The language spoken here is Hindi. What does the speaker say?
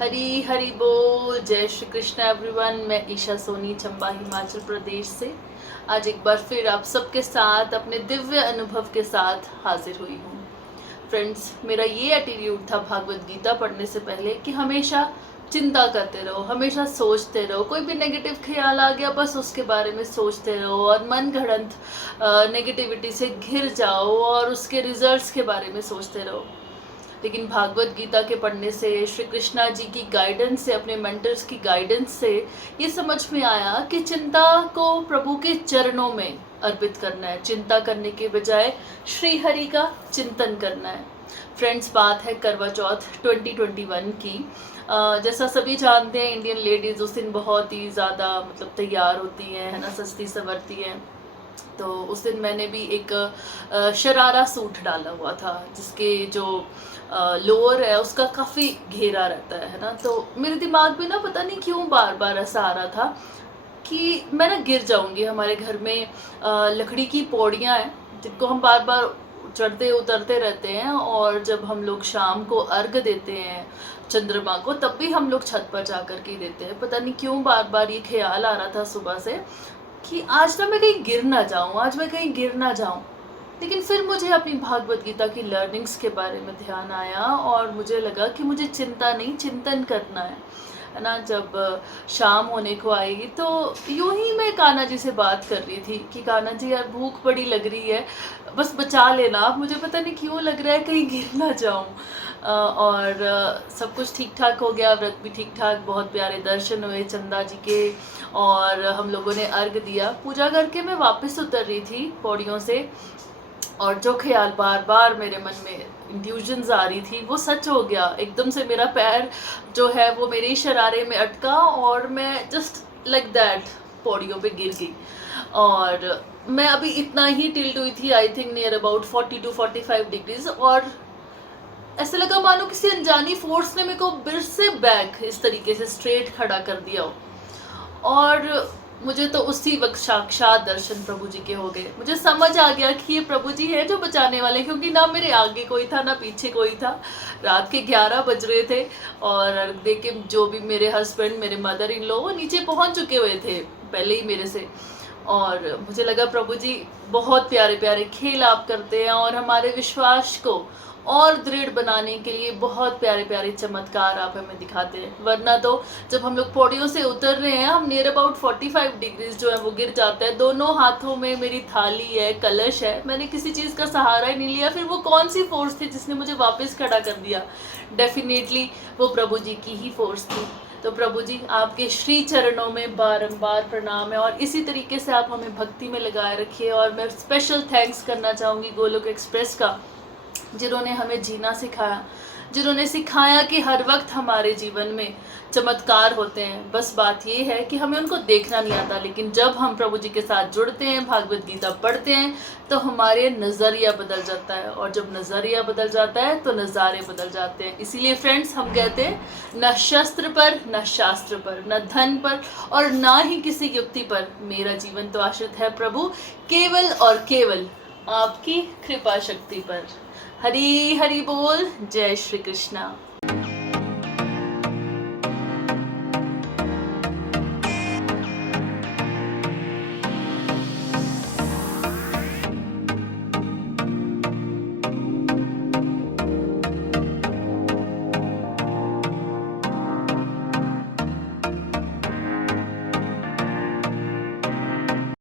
हरी हरी बोल। जय श्री कृष्ण एवरीवन। मैं ईशा सोनी, चंबा, हिमाचल प्रदेश से आज एक बार फिर आप सबके साथ अपने दिव्य अनुभव के साथ हाजिर हुई हूँ। फ्रेंड्स, मेरा ये एटीट्यूड था भागवत गीता पढ़ने से पहले कि हमेशा चिंता करते रहो, हमेशा सोचते रहो। कोई भी नेगेटिव ख्याल आ गया बस उसके बारे में सोचते रहो और मन गढ़ंत नेगेटिविटी से घिर जाओ और उसके रिजल्ट्स के बारे में सोचते रहो। लेकिन भागवत गीता के पढ़ने से, श्री कृष्णा जी की गाइडेंस से, अपने मेंटर्स की गाइडेंस से ये समझ में आया कि चिंता को प्रभु के चरणों में अर्पित करना है। चिंता करने के बजाय श्री हरि का चिंतन करना है। फ्रेंड्स, बात है करवा चौथ 2021 की। जैसा सभी जानते हैं, इंडियन लेडीज़ उस दिन बहुत ही ज़्यादा तैयार होती हैं, है ना, सजती संवरती हैं। तो उस दिन मैंने भी एक शरारा सूट डाला हुआ था जिसके जो लोअर है उसका काफ़ी घेरा रहता है ना। तो मेरे दिमाग में ना पता नहीं क्यों बार बार ऐसा आ रहा था कि मैं ना गिर जाऊंगी। हमारे घर में लकड़ी की पौड़ियाँ हैं जिनको हम बार बार चढ़ते उतरते रहते हैं, और जब हम लोग शाम को अर्घ देते हैं चंद्रमा को तब भी हम लोग छत पर जा कर के देते हैं। पता नहीं क्यों बार बार ये ख्याल आ रहा था सुबह से कि आज ना मैं कहीं गिर ना जाऊं, आज मैं कहीं गिर ना जाऊं। लेकिन फिर मुझे अपनी भागवत गीता की लर्निंग्स के बारे में ध्यान आया और मुझे लगा कि मुझे चिंता नहीं, चिंतन करना है ना। जब शाम होने को आई तो यूं ही मैं कान्हा जी से बात कर रही थी कि कान्हा जी यार भूख बड़ी लग रही है, बस बचा लेना आप, मुझे पता नहीं क्यों लग रहा है कहीं गिर ना जाऊं। और सब कुछ ठीक ठाक हो गया, व्रत भी ठीक ठाक, बहुत प्यारे दर्शन हुए चंदा जी के, और हम लोगों ने अर्घ दिया। पूजा करके मैं वापस उतर रही थी पौड़ियों से, और जो ख्याल बार बार मेरे मन में इंट्यूजन्स आ रही थी वो सच हो गया। एकदम से मेरा पैर जो है वो मेरे शरारे में अटका और मैं जस्ट लाइक दैट पौड़ियों पे गिर गई। और मैं अभी इतना ही टिल्ट हुई थी, I think near about 40 to 45 degrees, और ऐसा लगा मानो किसी अनजानी फोर्स ने मेरे को बिर से बैक इस तरीके से स्ट्रेट खड़ा कर दिया हो। और मुझे तो उसी वक्त साक्षात दर्शन प्रभु जी के हो गए। मुझे समझ आ गया कि ये प्रभु जी है जो बचाने वाले, क्योंकि ना मेरे आगे कोई था ना पीछे कोई था। रात के 11 बज रहे थे और देख के जो भी मेरे हस्बैंड, मेरे मदर इन लोग वो नीचे पहुंच चुके हुए थे पहले ही मेरे से। और मुझे लगा प्रभु जी बहुत प्यारे प्यारे खेल आप करते हैं और हमारे विश्वास को और दृढ़ बनाने के लिए बहुत प्यारे प्यारे चमत्कार आप हमें दिखाते हैं। वरना तो जब हम लोग पौड़ियों से उतर रहे हैं, हम नियर अबाउट 45 डिग्रीज जो है वो गिर जाता है। दोनों हाथों में मेरी थाली है, कलश है, मैंने किसी चीज़ का सहारा ही नहीं लिया। फिर वो कौन सी फोर्स थी जिसने मुझे वापस खड़ा कर दिया? डेफिनेटली वो प्रभु जी की ही फोर्स थी। तो प्रभु जी, आपके श्री चरणों में बारंबार प्रणाम है, और इसी तरीके से आप हमें भक्ति में लगाए रखिए। और मैं स्पेशल थैंक्स करना चाहूँगी गोलोक एक्सप्रेस का, जिन्होंने हमें जीना सिखाया, जिन्होंने सिखाया कि हर वक्त हमारे जीवन में चमत्कार होते हैं। बस बात ये है कि हमें उनको देखना नहीं आता, लेकिन जब हम प्रभु जी के साथ जुड़ते हैं, भागवत गीता पढ़ते हैं, तो हमारे नज़रिया बदल जाता है, और जब नज़रिया बदल जाता है तो नज़ारे बदल जाते हैं। इसीलिए फ्रेंड्स, हम कहते हैं न शस्त्र पर, न शास्त्र पर, न धन पर, और ना ही किसी युक्ति पर मेरा जीवन तो आश्रित है प्रभु, केवल और केवल आपकी कृपा शक्ति पर। हरी हरी बोल। जय श्री कृष्णा।